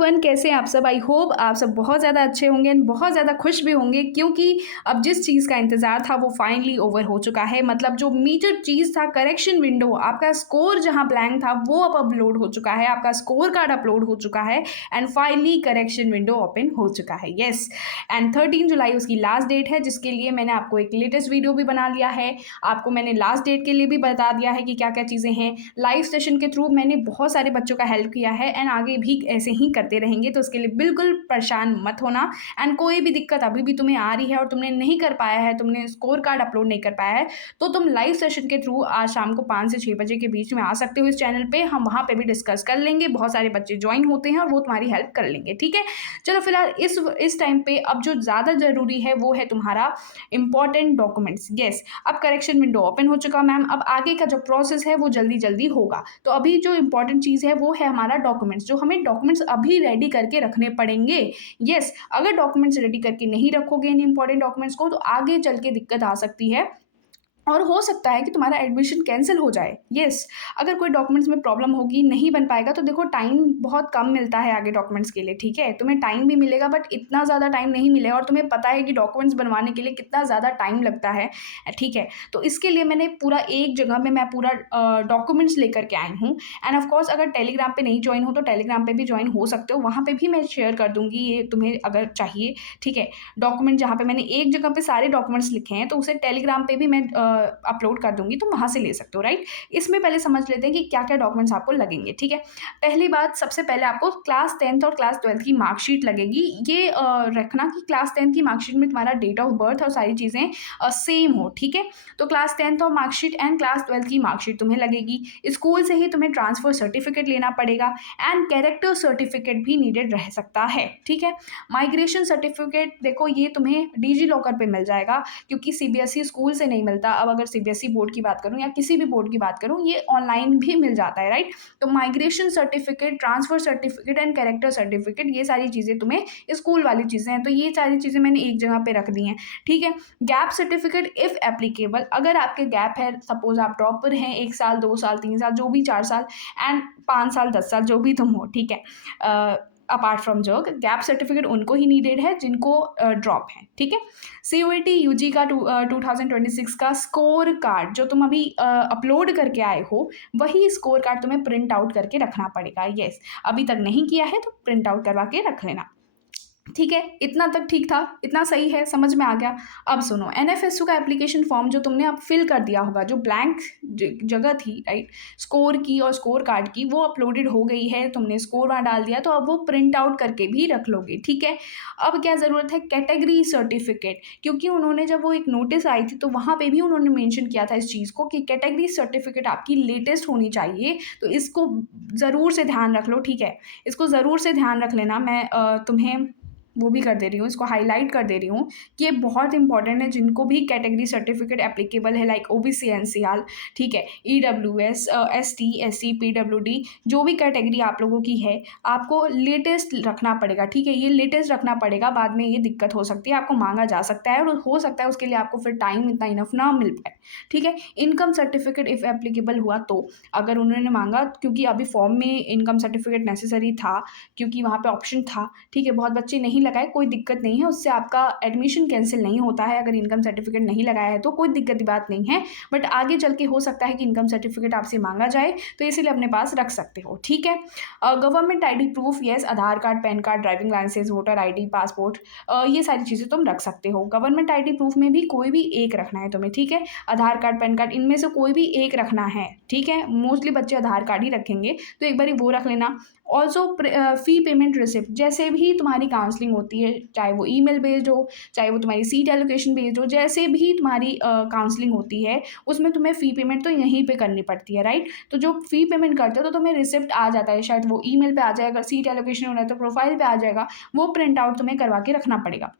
Everyone, कैसे हैं आप सब। आई होप आप सब बहुत ज़्यादा अच्छे होंगे एंड बहुत ज़्यादा खुश भी होंगे, क्योंकि अब जिस चीज़ का इंतज़ार था वो फाइनली ओवर हो चुका है। मतलब जो मेजर चीज़ था, करेक्शन विंडो, आपका स्कोर जहां ब्लैंक था वो अब अपलोड हो चुका है, आपका स्कोर कार्ड अपलोड हो चुका है and finally correction window open हो चुका है। येस, एंड 13 जुलाई उसकी लास्ट डेट है, जिसके लिए मैंने आपको एक लेटेस्ट वीडियो भी बना लिया है। आपको मैंने लास्ट डेट के लिए भी बता दिया है कि क्या क्या चीज़ें हैं। लाइव सेशन के थ्रू मैंने बहुत सारे बच्चों का हेल्प किया है एंड आगे भी ऐसे ही करते रहेंगे, तो उसके लिए बिल्कुल परेशान मत होना। एंड कोई भी दिक्कत अभी भी तुम्हें आ रही है और तुमने नहीं कर पाया है, तुमने स्कोर कार्ड अपलोड नहीं कर पाया है, तो तुम लाइव सेशन के थ्रू आज शाम को 5 से 6 बजे के बीच में आ सकते हो इस चैनल पे। हम वहाँ पे भी डिस्कस कर लेंगे, बहुत सारे बच्चे ज्वाइन होते हैं और वो तुम्हारी हेल्प कर लेंगे। ठीक है, चलो फिलहाल इस टाइम पे अब जो ज़्यादा ज़रूरी है वो है तुम्हारा इंपॉर्टेंट डॉक्यूमेंट्स। येस, अब करेक्शन विंडो ओपन हो चुका मैम। अब आगे का जो प्रोसेस है वो जल्दी जल्दी होगा। तो अभी जो इंपॉर्टेंट चीज़ है वो है हमारा डॉक्यूमेंट्स, जो हमें डॉक्यूमेंट्स अभी रेडी करके रखने पड़ेंगे। येस, अगर डॉक्यूमेंट्स रेडी करके नहीं रखोगे इन इंपॉर्टेंट डॉक्यूमेंट्स को, तो आगे चल के दिक्कत आ सकती है और हो सकता है कि तुम्हारा एडमिशन कैंसिल हो जाए। येस, अगर कोई डॉक्यूमेंट्स में प्रॉब्लम होगी, नहीं बन पाएगा, तो देखो टाइम बहुत कम मिलता है आगे डॉक्यूमेंट्स के लिए। ठीक है, तुम्हें टाइम भी मिलेगा बट इतना ज़्यादा टाइम नहीं मिलेगा, और तुम्हें पता है कि डॉक्यूमेंट्स बनवाने के लिए कितना ज़्यादा टाइम लगता है। ठीक है, तो इसके लिए मैंने पूरा एक जगह में मैं पूरा डॉक्यूमेंट्स लेकर के आई हूँ। एंड ऑफकोर्स अगर टेलीग्राम पे नहीं ज्वाइन हो तो टेलीग्राम पे भी ज्वाइन हो सकते हो, वहाँ पे भी मैं शेयर कर दूंगी ये तुम्हें अगर चाहिए। ठीक है, डॉक्यूमेंट जहाँ पे मैंने एक जगह पे सारे डॉक्यूमेंट्स लिखे हैं, तो उसे टेलीग्राम पे भी मैं अपलोड कर दूंगी, तो वहाँ से ले सकते हो। राइट, इसमें पहले समझ लेते हैं कि क्या क्या डॉक्यूमेंट्स आपको लगेंगे। ठीक है, पहली बात, सबसे पहले आपको क्लास 10th और क्लास 12th की मार्कशीट लगेगी। ये रखना कि क्लास 10th की मार्कशीट में तुम्हारा डेट ऑफ बर्थ और सारी चीज़ें सेम हो। ठीक है, तो क्लास 10th और मार्कशीट एंड क्लास 12th की मार्कशीट तुम्हें लगेगी। स्कूल से ही तुम्हें ट्रांसफर सर्टिफिकेट लेना पड़ेगा एंड कैरेक्टर सर्टिफिकेट भी नीडेड रह सकता है। ठीक है, माइग्रेशन सर्टिफिकेट देखो ये तुम्हें डिजी लॉकर पे मिल जाएगा, क्योंकि सीबीएसई स्कूल से नहीं मिलता। अब अगर सीबीएसई बोर्ड की बात करूं या किसी भी बोर्ड की बात करूं, ये ऑनलाइन भी मिल जाता है। राइट, तो migration certificate, transfer certificate and character certificate, ये सारी चीज़ें तुम्हें स्कूल वाली चीज़ें हैं, तो ये सारी चीज़ें मैंने एक जगह पे रख दी हैं। ठीक है, गैप सर्टिफिकेट इफ़ एप्लीकेबल, अगर आपके गैप है, सपोज आप ड्रॉपर हैं 1 साल 2 साल 3 साल जो भी 4 साल एंड 5 साल 10 साल जो भी तुम हो। ठीक है, अपार्ट फ्रॉम जो गैप सर्टिफिकेट उनको ही नीडेड है जिनको ड्रॉप है। ठीक है, CUET UG का 2026 का स्कोर कार्ड जो तुम अभी अपलोड करके आए हो, वही स्कोर कार्ड तुम्हें प्रिंट आउट करके रखना पड़ेगा। येस, अभी तक नहीं किया है तो प्रिंट आउट करवा के रख लेना। ठीक है, इतना तक ठीक था, इतना सही है, समझ में आ गया। अब सुनो, NFSU का एप्लीकेशन फॉर्म जो तुमने अब फिल कर दिया होगा, जो ब्लैंक जगह थी, राइट, स्कोर की और स्कोर कार्ड की, वो अपलोडेड हो गई है, तुमने स्कोर वहाँ डाल दिया, तो अब वो प्रिंट आउट करके भी रख लोगे। ठीक है, अब क्या ज़रूरत है, कैटेगरी सर्टिफिकेट, क्योंकि उन्होंने जब वो एक नोटिस आई थी तो वहाँ पे भी उन्होंने मेंशन किया था इस चीज़ को कि कैटेगरी सर्टिफिकेट आपकी लेटेस्ट होनी चाहिए, तो इसको ज़रूर से ध्यान रख लो। ठीक है, इसको ज़रूर से ध्यान रख लेना। मैं तुम्हें वो भी कर दे रही हूँ, इसको हाईलाइट कर दे रही हूँ कि ये बहुत इंपॉर्टेंट है जिनको भी कैटेगरी सर्टिफिकेट एप्लीकेबल है, लाइक OBC NCR। ठीक है, EWS ST SC PWD, जो भी कैटेगरी आप लोगों की है, आपको लेटेस्ट रखना पड़ेगा। ठीक है, ये लेटेस्ट रखना पड़ेगा, बाद में ये दिक्कत हो सकती है, आपको मांगा जा सकता है और हो सकता है उसके लिए आपको फिर टाइम इतना इनफ ना मिल पाए। ठीक है, इनकम सर्टिफिकेट इफ़ एप्लीकेबल हुआ तो, अगर उन्होंने मांगा, क्योंकि अभी फॉर्म में इनकम सर्टिफिकेट नेसेसरी था, क्योंकि वहाँ पे ऑप्शन था। ठीक है, बहुत बच्चे नहीं लगाए, कोई दिक्कत नहीं है, उससे आपका एडमिशन कैंसिल नहीं होता है। अगर इनकम सर्टिफिकेट नहीं लगाया है तो कोई दिक्कत की बात नहीं है, बट आगे चल के हो सकता है कि इनकम सर्टिफिकेट आपसे मांगा जाए, तो इसीलिए अपने पास रख सकते हो। ठीक है, government ID proof, yes, Aadhaar card, PAN card, driving licence, voter ID, passport, ये सारी चीज़ें तुम रख सकते हो। गवर्नमेंट ID प्रूफ में भी कोई भी एक रखना है तुम्हें। ठीक है, आधार कार्ड, पैन कार्ड, इनमें से कोई भी एक रखना है। ठीक है, मोस्टली बच्चे आधार कार्ड ही रखेंगे, तो एक बार वो रख लेना। ऑल्सो फ़ी पेमेंट रिसिप्ट, जैसे भी तुम्हारी काउंसलिंग होती है, चाहे वो ईमेल बेस्ड हो, चाहे वो तुम्हारी सीट एलोकेशन बेस्ड हो, जैसे भी तुम्हारी काउंसलिंग होती है, उसमें तुम्हें फ़ी पेमेंट तो यहीं पे करनी पड़ती है। राइट, तो जो फ़ी पेमेंट करते हो तो तुम्हें रिसिप्ट आ जाता है, शायद वो ईमेल पे आ जाएगा, सीट एलोकेशन हो रहा है तो प्रोफाइल पे आ जाएगा, वो प्रिंट आउट तुम्हें करवा के रखना पड़ेगा।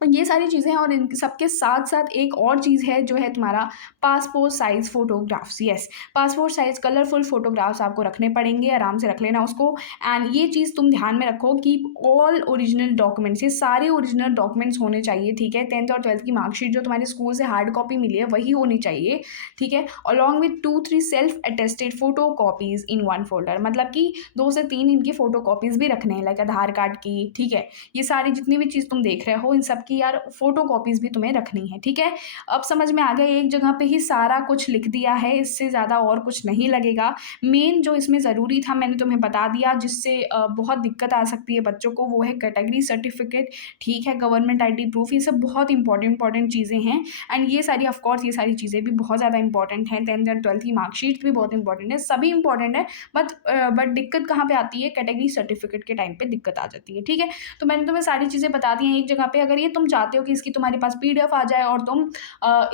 और ये सारी चीज़ें हैं और इन सबके साथ-साथ एक और चीज़ है जो है तुम्हारा passport size photographs. Yes, passport size colourful photographs आपको रखने पड़ेंगे, आराम से रख लेना उसको। एंड ये चीज़ तुम ध्यान में रखो कि ऑल ओरिजिनल डॉक्यूमेंट्स, ये सारे ओरिजिनल डॉक्यूमेंट्स होने चाहिए, ठीक है? 10th और 12th की मार्कशीट जो तुम्हारे स्कूल से हार्ड कॉपी मिली है, वही होनी चाहिए, ठीक है? Along with 2-3 self attested photo copies in one folder, मतलब कि 2 से 3 इनकी फ़ोटो कॉपीज़ भी रखने हैं, लाइक आधार कार्ड की, ठीक है? ये सारी जितनी भी चीज़ तुम देख रहे हो इन सब की यार फ़ोटो कॉपीज़ भी तुम्हें रखनी है, ठीक है? अब समझ में आ गया, एक जगह पे ही सारा कुछ लिख दिया है, इससे ज़्यादा और कुछ नहीं लगेगा। मेन जो इसमें ज़रूरी था मैंने तुम्हें बता दिया, जिससे बहुत दिक्कत आ सकती है बच्चों को, वो है कैटेगरी सर्टिफ़िकेट, ठीक है? गवर्नमेंट आईडी प्रूफ़, ये सब बहुत इंपॉर्टेंट चीज़ें हैं। एंड ये सारी ऑफ़ कोर्स ये सारी चीज़ें भी बहुत ज़्यादा इंपॉर्टेंट हैं, 10th और 12th की मार्कशीट भी बहुत इंपॉर्टेंट है, सभी इंपॉर्टेंट है। बट दिक्कत कहाँ पे आती है? कैटेगरी सर्टिफ़िकेट के टाइम पे दिक्कत आ जाती है, ठीक है? तो मैंने तुम्हें सारी चीज़ें बता दी हैं एक जगह पे। अगर ये तुम चाहते हो कि इसकी तुम्हारे पास पीडीएफ आ जाए और तुम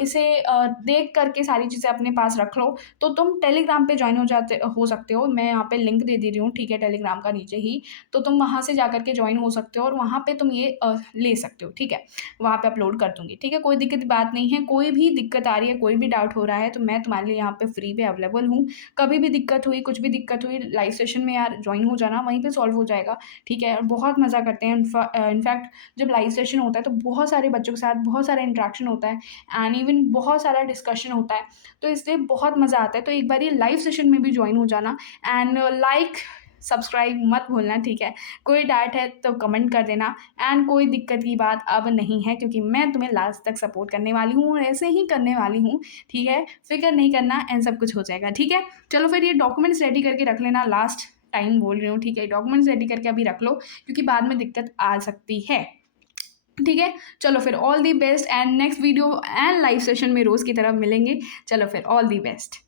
इसे देख करके सारी चीज़ें अपने पास रख लो, तो तुम टेलीग्राम पे जॉइन हो सकते हो। मैं यहाँ पे लिंक दे रही हूँ, ठीक है, टेलीग्राम का नीचे ही। तो तुम वहाँ से जाकर के जॉइन हो सकते हो और वहाँ पे तुम ये ले सकते हो, ठीक है? वहाँ पे अपलोड कर दूँगी, ठीक है? कोई दिक्कत की बात नहीं है। कोई भी दिक्कत आ रही है, कोई भी डाउट हो रहा है, तो मैं तुम्हारे लिए यहाँ पे फ्री पे अवेलेबल हूँ। कभी भी दिक्कत हुई, कुछ भी दिक्कत हुई, लाइव सेशन में यार जॉइन हो जाना, वहीं पे सॉल्व हो जाएगा, ठीक है? और बहुत मज़ा करते हैं। इनफैक्ट जब लाइव सेशन होता है तो बहुत सारे बच्चों के साथ बहुत सारा इंटरेक्शन होता है एंड इवन बहुत सारा डिस्कशन होता है, तो इसलिए बहुत मज़ा आता है। तो एक बार ये लाइव सेशन में भी जॉइन हो जाना एंड लाइक सब्सक्राइब मत भूलना, ठीक है? कोई डाउट है तो कमेंट कर देना एंड कोई दिक्कत की बात अब नहीं है, क्योंकि मैं तुम्हें लास्ट तक सपोर्ट करने वाली हूँ और ऐसे ही करने वाली हूँ, ठीक है? फ़िक्र नहीं करना एंड सब कुछ हो जाएगा, ठीक है? चलो फिर ये डॉक्यूमेंट्स रेडी करके रख लेना, लास्ट टाइम बोल रही हूँ, ठीक है? डॉक्यूमेंट्स रेडी करके अभी रख लो, क्योंकि बाद में दिक्कत आ सकती है, ठीक है? चलो फिर all the best and next video and live session में रोज़ की तरह मिलेंगे। चलो फिर ऑल द बेस्ट।